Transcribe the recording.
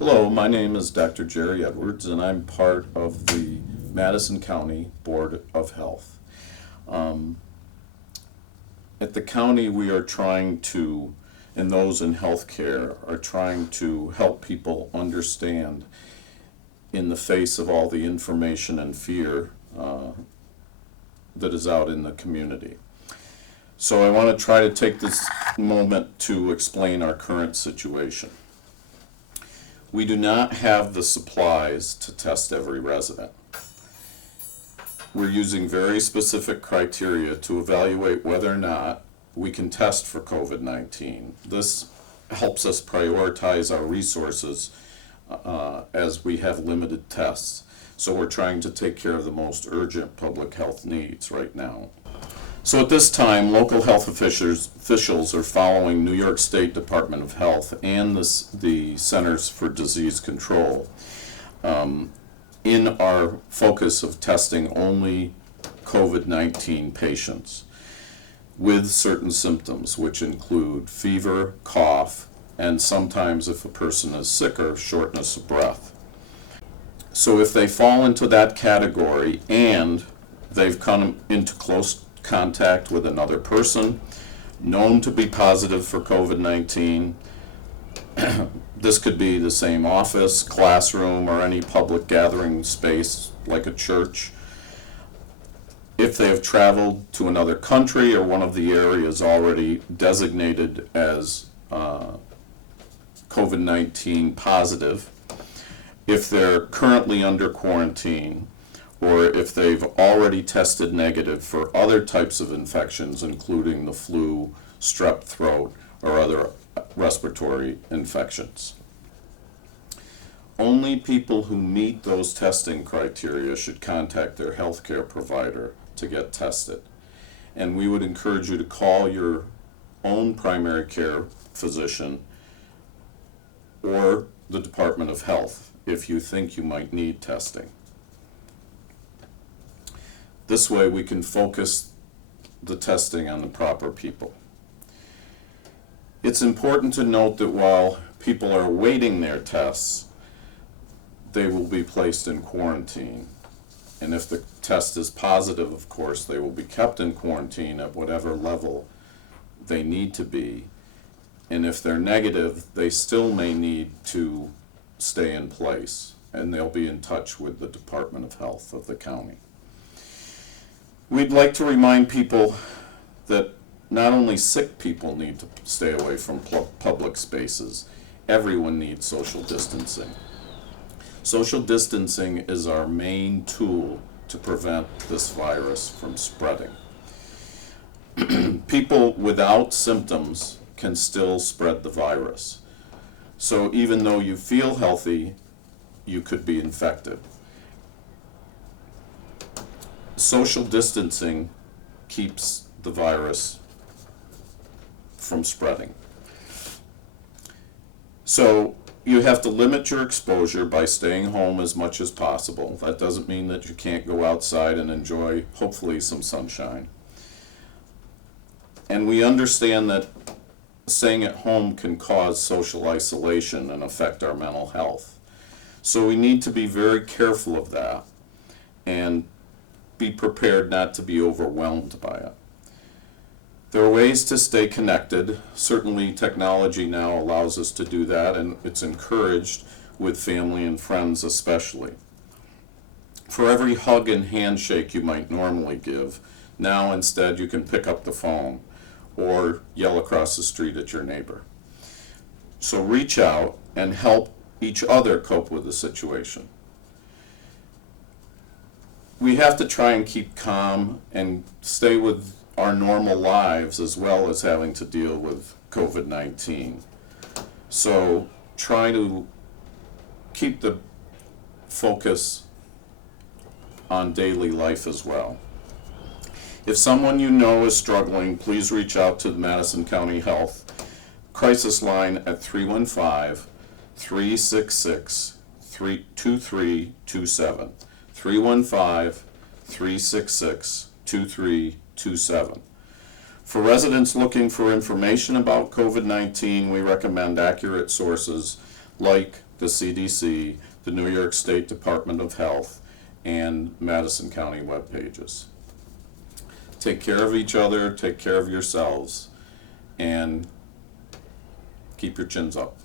Hello, my name is Dr. Jerry Edwards, and I'm part of the Madison County Board of Health. Um, at the county, we are trying to, and those in healthcare are trying to help people understand, in the face of all the information and fear that is out in the community. So I want to try to take this moment to explain our current situation. We do not have the supplies to test every resident. We're using very specific criteria to evaluate whether or not we can test for COVID-19. This helps us prioritize our resources as we have limited tests. So we're trying to take care of the most urgent public health needs right now. So at this time, local health officials are following New York State Department of Health and the Centers for Disease Control in our focus of testing only COVID-19 patients with certain symptoms, which include fever, cough, and sometimes, if a person is sicker, shortness of breath. So if they fall into that category and they've come into close contact with another person known to be positive for COVID-19. This could be the same office, classroom, or any public gathering space like a church. If they have traveled to another country or one of the areas already designated as COVID-19 positive, if they're currently under quarantine, or if they've already tested negative for other types of infections, including the flu, strep throat, or other respiratory infections. Only people who meet those testing criteria should contact their healthcare provider to get tested. And we would encourage you to call your own primary care physician or the Department of Health if you think you might need testing. This way we can focus the testing on the proper people. It's important to note that while people are awaiting their tests, they will be placed in quarantine. And if the test is positive, of course, they will be kept in quarantine at whatever level they need to be. And if they're negative, they still may need to stay in place, and they'll be in touch with the Department of Health of the county. We'd like to remind people that not only sick people need to stay away from public spaces, everyone needs social distancing. Social distancing is our main tool to prevent this virus from spreading. People without symptoms can still spread the virus. So even though you feel healthy, you could be infected. Social distancing keeps the virus from spreading. So you have to limit your exposure by staying home as much as possible. That doesn't mean that you can't go outside and enjoy, hopefully, some sunshine. And we understand that staying at home can cause social isolation and affect our mental health. So we need to be very careful of that and be prepared not to be overwhelmed by it. There are ways to stay connected. Certainly technology now allows us to do that, and it's encouraged with family and friends especially. For every hug and handshake you might normally give, now instead you can pick up the phone or yell across the street at your neighbor. So reach out and help each other cope with the situation. We have to try and keep calm and stay with our normal lives as well as having to deal with COVID-19. So try to keep the focus on daily life as well. If someone you know is struggling, please reach out to the Madison County Health Crisis Line at 315-366-2327. 315-366-2327. For residents looking for information about COVID-19, we recommend accurate sources like the CDC, the New York State Department of Health, and Madison County web pages. Take care of each other, take care of yourselves, and keep your chins up.